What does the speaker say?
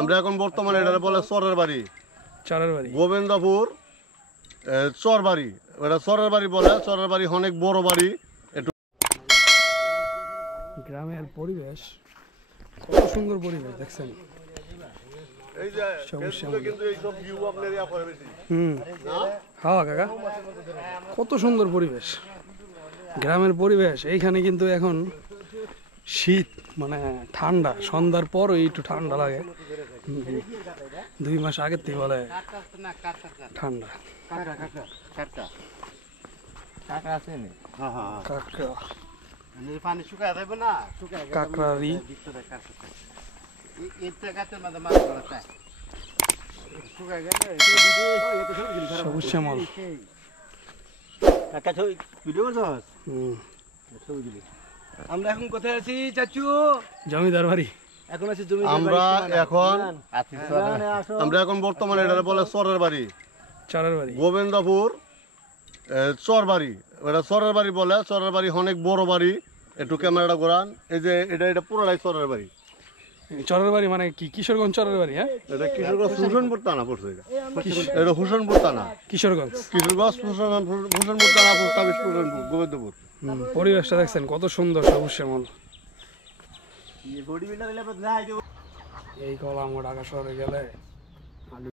আমরা এখন বর্তমানে এটা বলে চরের বাড়ি গোবিন্দপুর চর বাড়ি, এটা চরের বাড়ি বলে। চরের বাড়ি অনেক বড় বাড়ি। একটু গ্রামের পরিবেশ, কত সুন্দর পরিবেশ দেখছেন। এই যে কিন্তু এই সব ভিউ আপনার ইয়া করে বেশি। হ্যাঁ কাকা, কত সুন্দর পরিবেশ, গ্রামের পরিবেশ। এইখানে কিন্তু এখন শীত, মানে ঠান্ডা, সন্ধ্যার পর একটু ঠান্ডা লাগে। 2 মাস আগের থেকে বলে ঠান্ডা। কাকড়ারি সবুজ শ্যামল। আমরা এখন কোথায় আছি চাচু? জমিদার বাড়ি। এখন আছি আমরা এখন বর্তমানে এটা বলে চরের বাড়ি গোবিন্দপুর চর বাড়ি, এটা চরের বাড়ি বলে। চরের বাড়ি অনেক বড় বাড়ি। একটু ক্যামেরাটা ঘোরান। এই যে এটা পুরোটাই চরের বাড়ি। চরের বাড়ি মানে কি? কিশোরগঞ্জ চরের বাড়ি? হ্যাঁ, এটা কিশোরগঞ্জ হুসেনপুর থানা পড়ছে। এটা হুসেনপুর থানা, কিশোরগঞ্জ হুসেনপুর থানা, পোস্ট অফিস গোবিন্দপুর। পরিবেশটা দেখছেন কত সুন্দর, সবুজ শ্যামল। এই কলা আমরা ঢাকা শহরে গেলে